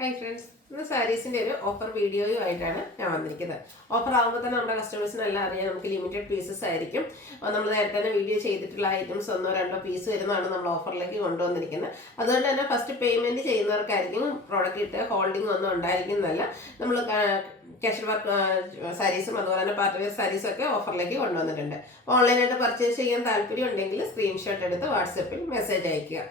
Hi friends, ഇന്ന് സാരീസിൻ്റെ ഒരു offer വീഡിയോയുമായിട്ടാണ് ഞാൻ വന്നിരിക്കുന്നത്. ഓഫർ ആകുമ്പോൾ തന്നെ നമ്മുടെ കസ്റ്റമേഴ്സിനെല്ലാം അറിയാം, നമുക്ക് ലിമിറ്റഡ് പീസസ് ആയിരിക്കും. നമ്മൾ നേരത്തെ തന്നെ വീഡിയോ ചെയ്തിട്ടുള്ള ഐറ്റംസ് ഒന്നോ രണ്ടോ പീസ് വരുന്നതാണ് നമ്മൾ ഓഫറിലേക്ക് കൊണ്ടുവന്നിരിക്കുന്നത്. അതുകൊണ്ട് തന്നെ ഫസ്റ്റ് പേയ്മെൻറ്റ് ചെയ്യുന്നവർക്കായിരിക്കും പ്രോഡക്റ്റ് കിട്ടുക, ഹോൾഡിംഗ് ഒന്നും ഉണ്ടായിരിക്കുന്നതല്ല. നമ്മൾ ക്യാഷ് വർക്ക് സാരീസും അതുപോലെ തന്നെ പാർട്ടി വെയർ സാരീസും ഒക്കെ ഓഫറിലേക്ക് കൊണ്ടുവന്നിട്ടുണ്ട്. ഓൺലൈനായിട്ട് പർച്ചേസ് ചെയ്യാൻ താല്പര്യം ഉണ്ടെങ്കിൽ സ്ക്രീൻഷോട്ട് എടുത്ത് വാട്സപ്പിൽ മെസ്സേജ് അയയ്ക്കുക.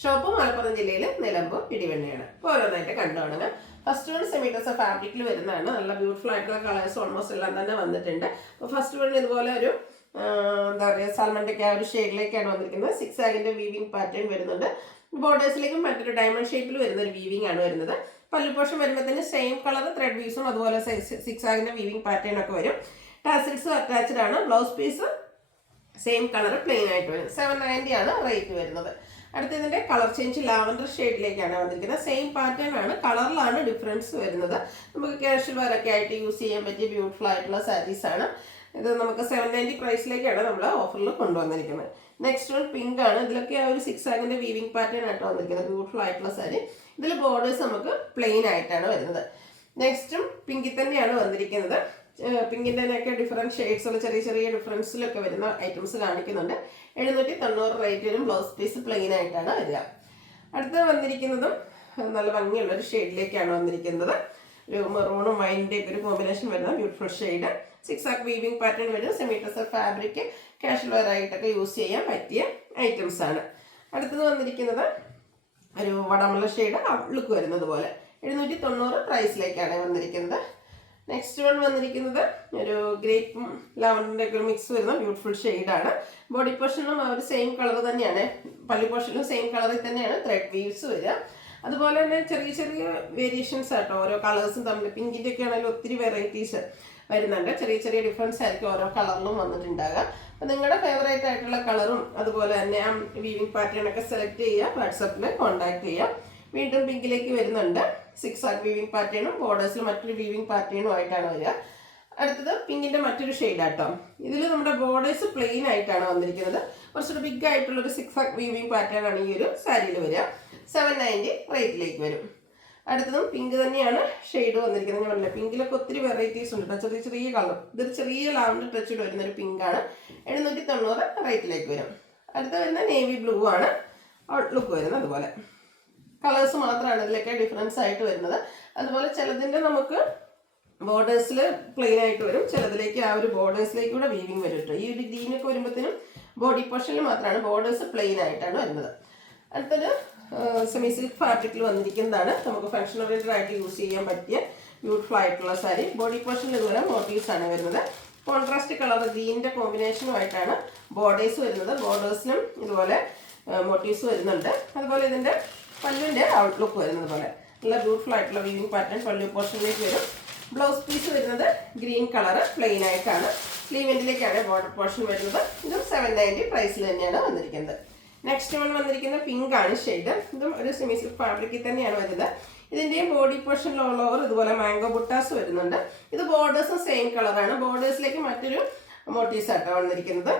ഷോപ്പ് മലപ്പുറം ജില്ലയിൽ നിലമ്പൂർ ഇടിവണ്ണയാണ്. ഓരോന്നായിട്ട് കണ്ടു തുടങ്ങാം. ഫസ്റ്റ് വൺ സെമീറ്റേഴ്സ് ഫാബ്രിക്കിൽ വരുന്നതാണ്. നല്ല ബ്യൂട്ടിഫുൾ ആയിട്ടുള്ള കളേഴ്സ് ഓൾമോസ്റ്റ് എല്ലാം തന്നെ വന്നിട്ടുണ്ട്. അപ്പോൾ ഫസ്റ്റ് വൺ ഇതുപോലെ ഒരു എന്താ പറയുക സാൽമണ്ടൊക്കെ ആ ഒരു ഷെയ്ഡിലേക്കാണ് വന്നിരിക്കുന്നത്. 6 ആഗിൻ്റെ വീവിങ് പാറ്റേൺ വരുന്നുണ്ട്. ബോർഡേഴ്സിലേക്കും മറ്റൊരു ഡയമണ്ട് ഷേപ്പിൽ വരുന്ന ഒരു വീവിങ് ആണ് വരുന്നത്. പല്ലു പോർഷൻ വരുമ്പോഴത്തേന് സെയിം കളർ ത്രെഡ് വീവ്സും അതുപോലെ 6 ആഗിൻ്റെ വീവിങ് പാറ്റേൺ ഒക്കെ വരും. ടാസിൽസും അറ്റാച്ച്ഡ് ആണ്. Blouse piece same colour plain ആയിട്ട് വരും. 790 ആണ് റേറ്റ് വരുന്നത്. അടുത്തതിൻ്റെ കളർ ചേഞ്ച് ലാവൻഡർ ഷെയ്ഡിലേക്കാണ് വന്നിരിക്കുന്നത്. സെയിം പാറ്റേൺ ആണ്, കളറിലാണ് ഡിഫറൻസ് വരുന്നത്. നമുക്ക് ക്യാഷ്വൽ വെയറൊക്കെ ആയിട്ട് യൂസ് ചെയ്യാൻ പറ്റിയ ബ്യൂട്ടിഫുൾ ആയിട്ടുള്ള സാരീസാണ്. ഇത് നമുക്ക് 790 പ്രൈസിലേക്കാണ് നമ്മൾ ഓഫറിൽ കൊണ്ടുവന്നിരിക്കുന്നത്. നെക്സ്റ്റ് വൺ പിങ്ക് ആണ്. ഇതിലൊക്കെ ആ ഒരു 6 ആഗിൻ്റെ വീവിങ് പാറ്റേൺ ആയിട്ട് വന്നിരിക്കുന്നത്. ബ്യൂട്ടിഫുൾ ആയിട്ടുള്ള സാരി. ഇതിൽ ബോർഡേഴ്സ് നമുക്ക് പ്ലെയിൻ ആയിട്ടാണ് വരുന്നത്. നെക്സ്റ്റും പിങ്കിൽ തന്നെയാണ് വന്നിരിക്കുന്നത്. പിങ്കിൻ്റെ തന്നെയൊക്കെ ഡിഫറെൻറ്റ് ഷെയ്ഡ്സുള്ള ചെറിയ ചെറിയ ഡിഫറൻസിലൊക്കെ വരുന്ന ഐറ്റംസ് കാണിക്കുന്നുണ്ട്. 790 റേറ്റ് വരും. ബ്ലൗസ് പീസ് പ്ലെയിൻ ആയിട്ടാണ് വരിക. അടുത്ത് വന്നിരിക്കുന്നതും നല്ല ഭംഗിയുള്ള ഒരു ഷെയ്ഡിലേക്കാണ് വന്നിരിക്കുന്നത്. ഒരു മെറൂണും വൈൻ്റെ ഒക്കെ ഒരു കോമ്പിനേഷൻ വരുന്ന ബ്യൂട്ടിഫുൾ ഷെയ്ഡ്. 6 ആഗ് വീവിങ് പാറ്റേൺ വരും. Semi tussar fabric casual wear ആയിട്ടൊക്കെ യൂസ് ചെയ്യാൻ പറ്റിയ ഐറ്റംസ് ആണ്. അടുത്തത് വന്നിരിക്കുന്നത് ഒരു വടമുള്ള ഷെയ്ഡ് ലുക്ക് വരുന്നത് പോലെ 790 പ്രൈസിലേക്കാണ് വന്നിരിക്കുന്നത്. നെക്സ്റ്റ് വൺ വന്നിരിക്കുന്നത് ഒരു ഗ്രേപ്പും ലാവൻഡറിൻ്റെ ഒക്കെ ഒരു മിക്സ് വരുന്ന ബ്യൂട്ടിഫുൾ ഷെയ്ഡാണ്. ബോഡി പോർഷനും ആ ഒരു സെയിം കളർ തന്നെയാണ്. പല്ലു പോർഷനും സെയിം കളറിൽ തന്നെയാണ് ത്രെഡ് വീവ്സ് വരിക. അതുപോലെ തന്നെ ചെറിയ ചെറിയ വേരിയേഷൻസ് ആട്ടോ ഓരോ കളേഴ്സും തമ്മിൽ. പിങ്കിൻ്റെ ഒക്കെ ആണെങ്കിലും ഒത്തിരി വെറൈറ്റീസ് വരുന്നുണ്ട്. ചെറിയ ചെറിയ ഡിഫറൻസ് ആയിരിക്കും ഓരോ കളറിലും വന്നിട്ടുണ്ടാകുക. അപ്പോൾ നിങ്ങളുടെ ഫേവറേറ്റ് ആയിട്ടുള്ള കളറും അതുപോലെ തന്നെ ആ വീവിങ് പാറ്റേൺ ഒക്കെ സെലക്ട് ചെയ്യുക, വാട്സപ്പിൽ കോൺടാക്ട് ചെയ്യുക. വീണ്ടും പിങ്കിലേക്ക് വരുന്നുണ്ട്. 6 ആഗ് വീവിങ് പാറ്റേണും ബോർഡേഴ്സിൽ മറ്റൊരു വീവിങ് പാറ്റേണും ആയിട്ടാണ് വരിക. അടുത്തത് പിങ്കിൻ്റെ മറ്റൊരു ഷെയ്ഡാട്ടോ. ഇതിൽ നമ്മുടെ ബോർഡേഴ്സ് പ്ലെയിൻ ആയിട്ടാണ് വന്നിരിക്കുന്നത്. കുറച്ചുകൂടി ബിഗ് ആയിട്ടുള്ളൊരു 6 ആഗ് വീവിങ് പാറ്റേൺ ആണ് ഈ ഒരു സാരിയിൽ വരിക. 790 റേറ്റിലേക്ക് വരും. അടുത്തതും പിങ്ക് തന്നെയാണ് ഷെയ്ഡ് വന്നിരിക്കുന്നത്. ഞാൻ പറഞ്ഞില്ല പിങ്കിലൊക്കെ ഒത്തിരി വെറൈറ്റീസ് ഉണ്ട്. ചെറിയ ചെറിയ കളർ. ഇതൊരു ചെറിയ ലാവൻഡർ ടച്ചിൽ വരുന്നൊരു പിങ്കാണ്. 790 റേറ്റിലേക്ക് വരും. അടുത്ത വരുന്ന നേവി ബ്ലൂ ആണ് ഔട്ട്ലുക്ക് വരുന്നത്. അതുപോലെ കളേഴ്സ് മാത്രമാണ് ഇതിലൊക്കെ ഡിഫറൻസ് ആയിട്ട് വരുന്നത്. അതുപോലെ ചിലതിൻ്റെ നമുക്ക് ബോർഡേഴ്സിൽ പ്ലെയിൻ ആയിട്ട് വരും, ചിലതിലേക്ക് ആ ഒരു ബോർഡേഴ്സിലേക്ക് കൂടെ വീവിങ് വരും കേട്ടോ. ഈ ഒരു ഗ്രീനൊക്കെ വരുമ്പോഴത്തേനും ബോഡി പോർഷനിൽ മാത്രമാണ് ബോർഡേഴ്സ് പ്ലെയിൻ ആയിട്ടാണ് വരുന്നത്. അടുത്തൊരു സെമി സിൽക്ക് ഫാബ്രിക്കിൽ വന്നിരിക്കുന്നതാണ്. നമുക്ക് ഫംഗ്ഷൻ ഓറിയൻറ്റഡ് ആയിട്ട് യൂസ് ചെയ്യാൻ പറ്റിയ ബ്യൂട്ടിഫുൾ ആയിട്ടുള്ള സാരി. ബോഡി പോർഷനിൽ ഇതുപോലെ മോട്ടീവ്സ് ആണ് വരുന്നത്. കോൺട്രാസ്റ്റ് കളർ ഗ്രീനിൻ്റെ കോമ്പിനേഷനുമായിട്ടാണ് ബോർഡേഴ്സ് വരുന്നത്. ബോർഡേഴ്സിനും ഇതുപോലെ മോട്ടീവ്സ് വരുന്നുണ്ട്. അതുപോലെ ഇതിൻ്റെ പല്ലുവിൻ്റെ ഔട്ട്ലുക്ക് വരുന്നത് പോലെ നല്ല ബ്യൂട്ടിഫുൾ ആയിട്ടുള്ള വീവിങ് പാറ്റേൺ പല്ലു പോർഷനിലേക്ക് വരും. ബ്ലൗസ് പീസ് വരുന്നത് ഗ്രീൻ കളർ പ്ലെയിൻ ആയിട്ടാണ്. സ്ലീവെൻറ്റിലേക്കാണ് ബോർഡർ പോർഷൻ വരുന്നത്. ഇതും 790 പ്രൈസിൽ തന്നെയാണ് വന്നിരിക്കുന്നത്. നെക്സ്റ്റ് വൺ വന്നിരിക്കുന്ന പിങ്ക് ആണ് ഷെയ്ഡ്. ഇതും ഒരു സെമി സിൽക്ക് ഫാബ്രിക്കിൽ തന്നെയാണ് വരുന്നത്. ഇതിൻ്റെയും ബോഡി പോർഷനിൽ ഓൾ ഓവർ ഇതുപോലെ മാംഗോ ബുട്ടാസ് വരുന്നുണ്ട്. ഇത് ബോർഡേഴ്സും സെയിം കളറാണ്. ബോർഡേഴ്സിലേക്ക് മറ്റൊരു മോട്ടീവ്സ് ആയിട്ടാണ് വന്നിരിക്കുന്നത്.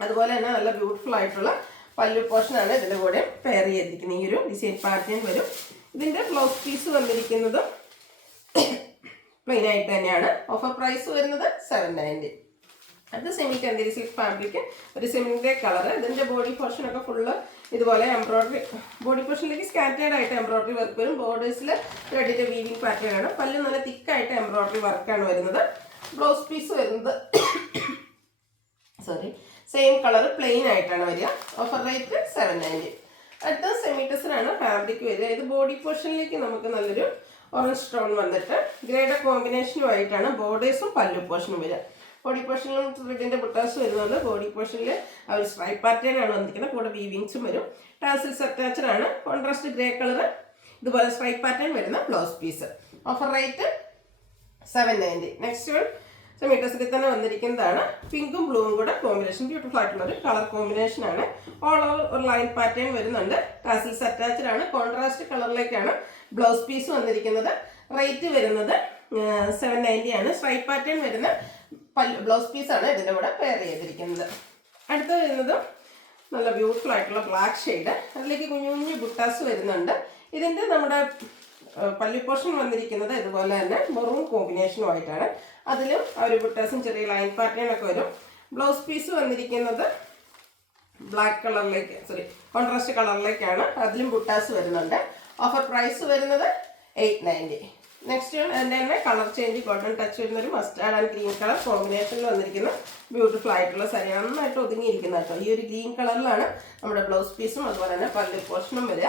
അതുപോലെ തന്നെ നല്ല ബ്യൂട്ടിഫുൾ ആയിട്ടുള്ള പല്ലു പോർഷനാണ് ഇതിൻ്റെ കൂടെ പെയർ ചെയ്തിരിക്കുന്നത്. ഈ ഒരു ഡിസൈൻ പാറ്റേൺ വരും. ഇതിൻ്റെ ബ്ലൗസ് പീസ് വന്നിരിക്കുന്നത് പ്ലെയിൻ ആയിട്ട് തന്നെയാണ്. ഓഫർ പ്രൈസ് വരുന്നത് 790. അത് സെമി കന്തേരി സിൽക്ക് ഫാബ്രിക് ഒരു സെമിൻ്റെ കളർ. ഇതിൻ്റെ ബോഡി പോർഷനൊക്കെ ഫുള്ള് ഇതുപോലെ എംബ്രോയ്ഡറി ബോഡി പോർഷനിലേക്ക് സ്കാറ്റേർഡ് ആയിട്ട് എംബ്രോയ്ഡറി വർക്ക് വരും. ബോർഡേഴ്സിൽ ത്രെഡിൻ്റെ വീവിങ് പാറ്റേൺ ആണ്. പല്ല് നല്ല തിക്കായിട്ട് എംബ്രോയ്ഡറി വർക്കാണ് വരുന്നത്. ബ്ലൗസ് പീസ് വരുന്നത് സെയിം കളർ പ്ലെയിൻ ആയിട്ടാണ് വരിക. Offer rate 790. അടുത്ത സെമി ടസറാണ് ഫാബ്രിക് വരിക. ഇത് ബോഡി പോർഷനിലേക്ക് നമുക്ക് നല്ലൊരു ഓറഞ്ച് ടോൺ വന്നിട്ട് ഗ്രേയുടെ കോമ്പിനേഷനുമായിട്ടാണ് ബോർഡേഴ്സും പല്ലു പോർഷനും വരിക. ബോഡി പോർഷനിലും ത്രെഡിൻ്റെ ബുട്ടാസ് വരുന്നുണ്ട്. ബോഡി പോർഷനിൽ ആ ഒരു സ്ട്രൈപ്പ് പാറ്റേൺ ആണ് വന്നിരിക്കുന്നത്. കൂടെ വീവിങ്സും വരും. ടാസിൽസ് അറ്റാച്ച്ഡ് ആണ്. കോൺട്രാസ്റ്റ് ഗ്രേ കളർ ഇതുപോലെ സ്ട്രൈപ്പ് പാറ്റേൺ വരുന്ന blouse piece. Offer rate 790. Next one semi ടസറിൽ തന്നെ വന്നിരിക്കുന്നതാണ്. പിങ്കും ബ്ലൂവും കൂടെ കോമ്പിനേഷൻ ബ്യൂട്ടിഫുൾ ആയിട്ടുള്ള ഒരു കളർ കോമ്പിനേഷൻ ആണ്. ഓൾ ഓവർ ഒരു ലൈൻ പാറ്റേൺ വരുന്നുണ്ട്. ടാസിൽസ് അറ്റാച്ച്ഡ് ആണ്. കോൺട്രാസ്റ്റ് കളറിലേക്കാണ് ബ്ലൗസ് പീസ് വന്നിരിക്കുന്നത്. റേറ്റ് വരുന്നത് 790 ആണ്. സ്ട്രൈപ്പ് പാറ്റേൺ വരുന്ന ബ്ലൗസ് പീസാണ് ഇതിൻ്റെ കൂടെ പെയർ ചെയ്തിരിക്കുന്നത്. അടുത്ത വരുന്നത് നല്ല ബ്യൂട്ടിഫുൾ ആയിട്ടുള്ള ബ്ലാക്ക് ഷെയ്ഡ്. അതിലേക്ക് കുഞ്ഞു കുഞ്ഞു ബുട്ടാസ് വരുന്നുണ്ട്. ഇതിൻ്റെ നമ്മുടെ പല്ലു പോർഷൻ വന്നിരിക്കുന്നത് ഇതുപോലെ തന്നെ മെറൂൺ കോമ്പിനേഷനുമായിട്ടാണ്. അതിലും ഒരു ബുട്ടാസും ചെറിയ ലൈൻ പാറ്റേൺ ഒക്കെ വരും. ബ്ലൗസ് പീസ് വന്നിരിക്കുന്നത് ബ്ലാക്ക് കളറിലേക്ക് കോൺട്രാസ്റ്റ് കളറിലേക്കാണ്. അതിലും ബുട്ടാസ് വരുന്നുണ്ട്. ഓഫർ പ്രൈസ് വരുന്നത് 890. നെക്സ്റ്റ് അതിൻ്റെ തന്നെ കളർ ചേഞ്ച് ഗോൾഡൻ ടച്ച് വരുന്നൊരു മസ്റ്റാർഡ് ആൻഡ് ഗ്രീൻ കളർ കോമ്പിനേഷനിൽ വന്നിരിക്കുന്ന ബ്യൂട്ടിഫുൾ ആയിട്ടുള്ള സാരി. നന്നായിട്ട് ഒതുങ്ങിയിരിക്കുന്ന കേട്ടോ. ഈ ഒരു ഗ്രീൻ കളറിലാണ് നമ്മുടെ ബ്ലൗസ് പീസും അതുപോലെ തന്നെ പല്ലു പോർഷനും വരിക.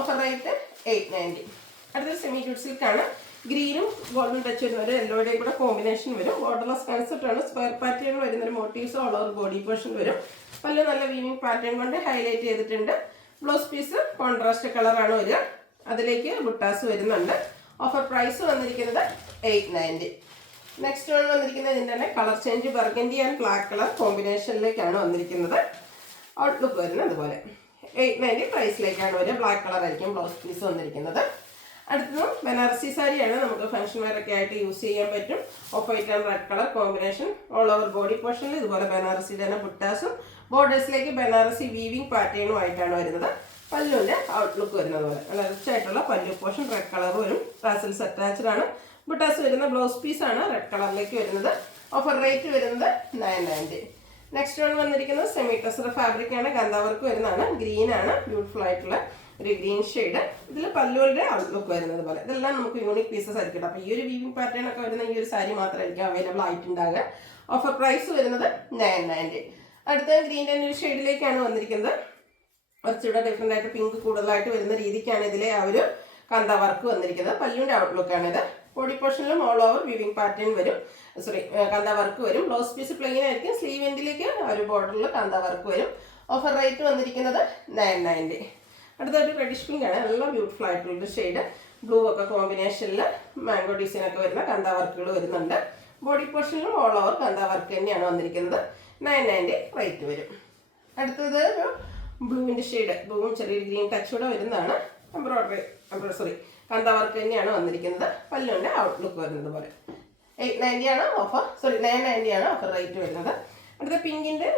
Offer rate 890. അടുത്തൊരു സെമി ജൂട്ട് സിൽക്കാണ്. ഗ്രീനും ഗോൾഡൻ ടച്ച് വരുന്ന ഒരു യെല്ലോയുടെയും കൂടെ കോമ്പിനേഷൻ വരും. ബോർഡർലെസ് കൺസെപ്റ്റ് ആണ്. സ്ക്വയർ പാറ്റേൺ വരുന്നൊരു motifs all over body portion വരും. പല്ലു നല്ല വീവിംഗ് പാറ്റേൺ കൊണ്ട് ഹൈലൈറ്റ് ചെയ്തിട്ടുണ്ട്. ബ്ലൗസ് പീസ് കോൺട്രാസ്റ്റ് കളറാണ് വരിക. അതിലേക്ക് ബുട്ടാസ് വരുന്നുണ്ട്. ഓഫർ പ്രൈസ് വന്നിരിക്കുന്നത് 890. നെക്സ്റ്റ് വൺ വന്നിരിക്കുന്നത് ഇതിൻ്റെ തന്നെ colour change burgundy and black colour കോമ്പിനേഷനിലേക്കാണ് വന്നിരിക്കുന്നത്. ഔട്ട്ലുക്ക് വരുന്നത് അതുപോലെ 890 പ്രൈസിലേക്കാണ് വരിക. ബ്ലാക്ക് കളർ ആയിരിക്കും ബ്ലൗസ് പീസ് വന്നിരിക്കുന്നത്. അടുത്തതും ബനാറസി സാരിയാണ്. നമുക്ക് ഫംഗ്ഷൻ വെയർ ഒക്കെ ആയിട്ട് യൂസ് ചെയ്യാൻ പറ്റും. Of white and red colour combination all over body പോർഷനിൽ ഇതുപോലെ ബനാറസിയുടെ തന്നെ ബുട്ടാസും ബോർഡേഴ്സിലേക്ക് ബനാറസി വീവിംഗ് പാറ്റേണും ആയിട്ടാണ് വരുന്നത്. പല്ലുവിൻ്റെ ഔട്ട്ലുക്ക് വരുന്നത് പോലെ നല്ല റിച്ച് ആയിട്ടുള്ള പല്ലു പോർഷൻ റെഡ് കളർ വരും. ടാസൽസ് അറ്റാച്ച്ഡ് ആണ്. ബുട്ടാസ് വരുന്ന ബ്ലൗസ് പീസാണ് റെഡ് കളറിലേക്ക് വരുന്നത്. ഓഫർ റേറ്റ് വരുന്നത് 990. നെക്സ്റ്റ് വൺ വന്നിരിക്കുന്നത് സെമി ടെസർ ഫാബ്രിക് ആണ്. ഗന്ധ വർക്ക് വരുന്നതാണ്. ഗ്രീൻ ആണ്. ബ്യൂട്ടിഫുൾ ആയിട്ടുള്ള ഒരു ഗ്രീൻ ഷെയ്ഡ്. ഇതിൽ പല്ലുവിൻ്റെ ഔട്ട്ലുക്ക് വരുന്നത് പോലെ. ഇതെല്ലാം നമുക്ക് യൂണിക് പീസസ് ആയിരിക്കും. അപ്പോൾ ഈ ഒരു വീവിംഗ് പാറ്റേൺ ഒക്കെ വരുന്ന ഈ ഒരു സാരി മാത്രമായിരിക്കും അവൈലബിൾ ആയിട്ടുണ്ടാകുക. ഓഫർ പ്രൈസ് വരുന്നത് 990. അടുത്ത ഗ്രീൻ്റെ ഒരു ഷെയ്ഡിലേക്കാണ് വന്നിരിക്കുന്നത്. കുറച്ചുകൂടെ ഡിഫറെൻ്റ് ആയിട്ട് പിങ്ക് കൂടുതലായിട്ട് വരുന്ന രീതിക്കാണ് ഇതിലെ ആ ഒരു കന്ത വർക്ക് വന്നിരിക്കുന്നത്. പല്ലുവിൻ്റെ ഔട്ട്ലുക്കാണിത്. ബോഡി പോർഷനിലും ഓൾ ഓവർ വീവിംഗ് പാറ്റേൺ വരും. കന്ത വർക്ക് വരും. ബ്ലൗസ് പീസ് പ്ലെയിൻ ആയിരിക്കും. സ്ലീവ് എൻഡിലേക്ക് ഒരു ബോർഡറിൽ കന്ത വർക്ക് വരും. ഓഫർ റേറ്റ് വന്നിരിക്കുന്നത് 990. അടുത്തൊരു റെഡിഷ് പിങ്ക് ആണ്. നല്ല ബ്യൂട്ടിഫുൾ ആയിട്ടുള്ളൊരു ഷെയ്ഡ്. ബ്ലൂ ഒക്കെ കോമ്പിനേഷനിൽ മാംഗോ ഡിസൈൻ ഒക്കെ വരുന്ന കന്ത വർക്കുകൾ വരുന്നുണ്ട്. ബോഡി പോർഷനിലും ഓൾ ഓവർ കന്ത വർക്ക് തന്നെയാണ് വന്നിരിക്കുന്നത്. 990 റേറ്റ് വരും. അടുത്തത് ഒരു ബ്ലൂവിൻ്റെ ഷെയ്ഡ്. ബ്ലൂവും ചെറിയൊരു ഗ്രീൻ ടച്ചൂടെ വരുന്നതാണ്. കന്ത വർക്ക് തന്നെയാണ് വന്നിരിക്കുന്നത്. പല്ലുവിൻ്റെ ഔട്ട്ലുക്ക് വരുന്നത് പോലെ 890 ആണ് ഓഫർ 990 ആണ് ഓഫർ റേറ്റ് വരുന്നത്. അടുത്ത പിങ്കിൻ്റെ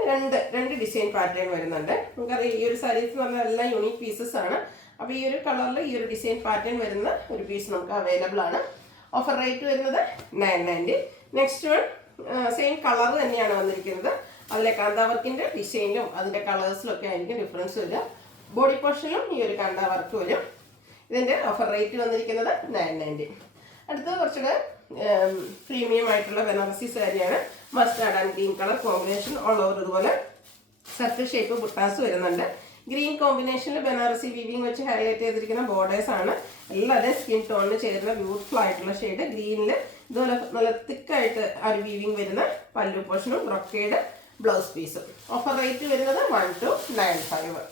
രണ്ട് ഡിസൈൻ പാറ്റേൺ വരുന്നുണ്ട്. നമുക്കറിയാം ഈ ഒരു സാരീസ് എന്ന് പറഞ്ഞാൽ എല്ലാം യൂണിക് പീസസ് ആണ്. അപ്പോൾ ഈ ഒരു കളറിൽ ഈ ഒരു ഡിസൈൻ പാറ്റേൺ വരുന്ന ഒരു പീസ് നമുക്ക് അവൈലബിൾ ആണ്. ഓഫർ റേറ്റ് വരുന്നത് 990. നെക്സ്റ്റ് വൺ സെയിം കളർ തന്നെയാണ് വന്നിരിക്കുന്നത്. അതിലെ കാന്ത വർക്കിൻ്റെ ഡിസൈനിലും അതിൻ്റെ കളേഴ്സിലും ഒക്കെ ആയിരിക്കും ഡിഫറൻസ് വരിക. ബോഡി പോർഷനിലും ഈ ഒരു കാന്ത വർക്ക് വരും. ഇതിൻ്റെ ഓഫർ റേറ്റ് വന്നിരിക്കുന്നത് 990. അടുത്തത് കുറച്ചുകൂടെ പ്രീമിയം ആയിട്ടുള്ള ബനാറസി സാരിയാണ്. Mustard and green colour combination all over ഇതുപോലെ സർക്കിൾ ഷേപ്പ് ബുട്ടാസ് വരുന്നുണ്ട്. ഗ്രീൻ കോമ്പിനേഷനിൽ ബനാറസി വീവിംഗ് വെച്ച് ഹൈലൈറ്റ് ചെയ്തിരിക്കുന്ന ബോർഡേഴ്സ് ആണ്. എല്ലാവരുടെയും സ്കിൻ ടോണിന് ചേരുന്ന ബ്യൂട്ടിഫുൾ ആയിട്ടുള്ള ഷെയ്ഡ്. ഗ്രീനിൽ ഇതുപോലെ നല്ല തിക്കായിട്ട് ആ ഒരു വീവിംഗ് വരുന്ന പല്ലു പോർഷനും ബ്രൊക്കേഡ് ബ്ലൗസ് പീസും. ഓഫർ റേറ്റ് വരുന്നത് 1295.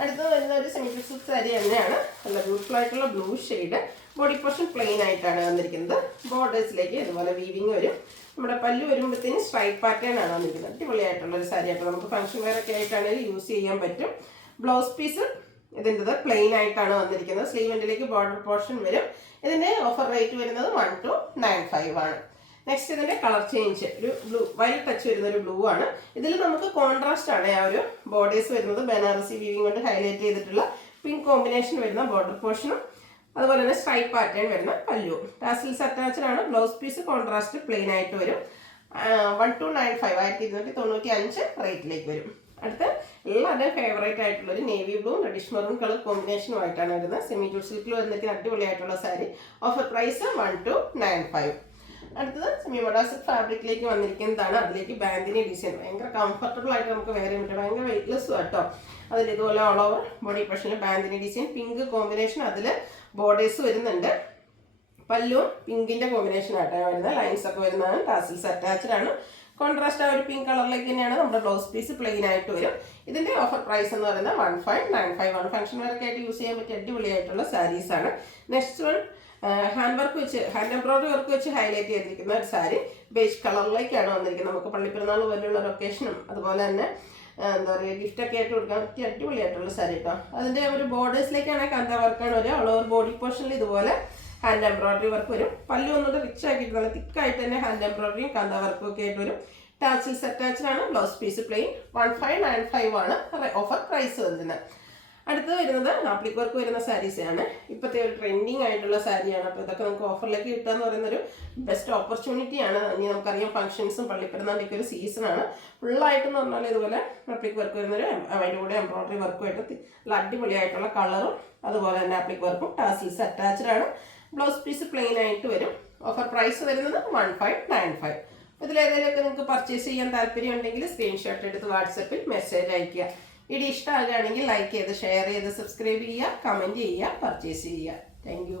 അടുത്തത് വരുന്ന ഒരു സെമി സിൽക്ക് സാരി തന്നെയാണ്. നല്ല ബ്യൂട്ടിഫുൾ ആയിട്ടുള്ള blue shade. Body portion plain ആയിട്ടാണ് വന്നിരിക്കുന്നത്. ബോർഡേഴ്സിലേക്ക് ഇതുപോലെ വീവിംഗ് വരും. നമ്മുടെ പല്ലു വരുമ്പോഴത്തേന് സ്ട്രൈപ്പ് പാറ്റേൺ ആണ് വന്നിരിക്കുന്നത്. അടിപൊളിയായിട്ടുള്ളൊരു സാരി. അപ്പോൾ നമുക്ക് ഫംഗ്ഷൻ വെയർ ഒക്കെ ആയിട്ടാണെങ്കിൽ യൂസ് ചെയ്യാൻ പറ്റും. ബ്ലൗസ് പീസ് ഇതിൻ്റെത് പ്ലെയിൻ ആയിട്ടാണ് വന്നിരിക്കുന്നത്. സ്ലീവ് എൻഡിലേക്ക് ബോർഡർ പോർഷൻ വരും. ഇതിൻ്റെ ഓഫർ റേറ്റ് വരുന്നത് 1295 ആണ്. നെക്സ്റ്റ് ഇതിൻ്റെ കളർ ചേഞ്ച് ഒരു ബ്ലൂ വൈറ്റ് ടച്ച് വരുന്ന ഒരു ബ്ലൂ ആണ്. ഇതിൽ നമുക്ക് കോൺട്രാസ്റ്റ് ആണ് ആ ഒരു ബോർഡേഴ്സ് വരുന്നത്. ബനാറസി വീവിംഗ് കൊണ്ട് ഹൈലൈറ്റ് ചെയ്തിട്ടുള്ള പിങ്ക് കോമ്പിനേഷൻ വരുന്ന ബോർഡർ പോർഷനും അതുപോലെ തന്നെ സ്ട്രൈപ്പ് പാറ്റേൺ വരുന്ന പല്ലു. ടാസിൽസ് അറ്റാച്ച്ഡ് ആണ്. ബ്ലൗസ് പീസ് കോൺട്രാസ്റ്റ് പ്ലെയിൻ ആയിട്ട് വരും. 1295 1295 റേറ്റിലേക്ക് വരും. അടുത്ത എല്ലാവരുടെയും ഫേവറേറ്റ് ആയിട്ടുള്ള ഒരു navy blue reddish maroon colour കോമ്പിനേഷനുമായിട്ടാണ് വരുന്നത്. സെമി ജൂട്ട് സിൽക്കിൽ വരുന്നതിന് അടിപൊളിയായിട്ടുള്ള സാരി. Offer price 1295. അടുത്തത് സെമി മഡാസ് ഫാബ്രിക്കിലേക്ക് വന്നിരിക്കുന്നതാണ്. അതിലേക്ക് ബാൻഡിനി ഡിസൈൻ ഭയങ്കര കംഫർട്ടബിൾ ആയിട്ട് നമുക്ക് വേറെ പറ്റും. ഭയങ്കര വെയിറ്റ്ലെസ് കേട്ടോ. അതിൽ ഇതുപോലെ ഓൾ ഓവർ ബോഡി പോർഷനിൽ ബാൻഡിനി ഡിസൈൻ പിങ്ക് കോമ്പിനേഷൻ. അതിൽ ബോർഡേഴ്സ് വരുന്നുണ്ട്. പല്ലും പിങ്കിൻ്റെ കോമ്പിനേഷൻ ആയിട്ടാണ് വരുന്നത്. ലൈൻസ് ഒക്കെ വരുന്നതാണ്. ടാസിൽസ് അറ്റാച്ച്ഡ് ആണ്. കോൺട്രാസ്റ്റ് ആ ഒരു പിങ്ക് കളറിലേക്ക് തന്നെയാണ് നമ്മുടെ ബ്ലൗസ് പീസ് പ്ലെയിൻ ആയിട്ട് വരും. ഇതിൻ്റെ ഓഫർ പ്രൈസ് എന്ന് പറയുന്നത് 1595 ആണ്. ഫംഗ്ഷൻ വെയറൊക്കെ ആയിട്ട് യൂസ് ചെയ്യാൻ പറ്റിയ അടിപൊളിയായിട്ടുള്ള സാരീസാണ്. നെക്സ്റ്റ് വൺ ഹാൻഡ് വർക്ക് വെച്ച് ഹാൻഡ് എംബ്രോയിഡറി വർക്ക് വെച്ച് ഹൈലൈറ്റ് ചെയ്തിരിക്കുന്ന ഒരു സാരി. ബേജ് കളറിലേക്കാണ് വന്നിരിക്കുന്നത്. നമുക്ക് പള്ളിപ്പെരുന്നാൾ പോലുള്ള ഒരു ഒക്കേഷനും അതുപോലെ തന്നെ എന്താ പറയുക ഗിഫ്റ്റൊക്കെ ആയിട്ട് കൊടുക്കാൻ പറ്റിയ അടിപൊളിയായിട്ടുള്ള സാരി കേട്ടോ. അതിൻ്റെ ഒരു ബോർഡേഴ്സിലേക്കാണ് കാന്ത വർക്കാണ് വരിക. ഓൾ ഓവർ ബോഡി പോർഷനിൽ ഇതുപോലെ ഹാൻഡ് എംബ്രോയിഡറി വർക്ക് വരും. പല്ലു ഒന്നുകൂടെ റിച്ച് ആക്കിയിട്ട് നല്ല തിക്കായിട്ട് തന്നെ ഹാൻഡ് എംബ്രോയിഡറിയും കാന്ത വർക്കും ഒക്കെ ആയിട്ട് വരും. ടാസിൽസ് അറ്റാച്ച്ഡ് ആണ്. Blouse piece plain. 1595 ആണ് ഓഫർ പ്രൈസ് വരുന്നത്. അടുത്തത് വരുന്നത് ആപ്ലിക് വർക്ക് വരുന്ന സാരീസാണ്. ഇപ്പോഴത്തെ ഒരു ട്രെൻഡിങ് ആയിട്ടുള്ള സാരിയാണ്. അപ്പോൾ ഇതൊക്കെ നമുക്ക് ഓഫറിലേക്ക് കിട്ടുക എന്ന് പറയുന്നൊരു ബെസ്റ്റ് ഓപ്പർച്യൂണിറ്റിയാണ്. ഇനി നമുക്കറിയാം ഫംഗ്ഷൻസും പള്ളിപ്പെരുന്നാളിൻ്റെയൊക്കെ ഒരു സീസണാണ്. ഫുള്ളായിട്ടെന്ന് പറഞ്ഞാൽ ഇതുപോലെ ആപ്ലിക് വർക്ക് വരുന്നൊരു അതിൻ്റെ കൂടെ എംബ്രോയിഡറി വർക്കുമായിട്ട് നല്ല അടിപൊളിയായിട്ടുള്ള കളറും അതുപോലെ തന്നെ ആപ്ലിക് വർക്കും ടാസിൽസ് അറ്റാച്ച്ഡ് ആണ്. ബ്ലൗസ് പീസ് പ്ലെയിൻ ആയിട്ട് വരും. ഓഫർ പ്രൈസ് വരുന്നത് 1595. ഇതിലേതെങ്കിലുമൊക്കെ നിങ്ങൾക്ക് പർച്ചേസ് ചെയ്യാൻ താല്പര്യം ഉണ്ടെങ്കിൽ സ്ക്രീൻഷോട്ട് എടുത്ത് വാട്സപ്പിൽ മെസ്സേജ് അയയ്ക്കുക. വീഡിയോ ഇഷ്ടമാകുകയാണെങ്കിൽ ലൈക്ക് ചെയ്ത് ഷെയർ ചെയ്ത് സബ്സ്ക്രൈബ് ചെയ്യുക, കമൻറ്റ് ചെയ്യുക, പർച്ചേസ് ചെയ്യുക. താങ്ക്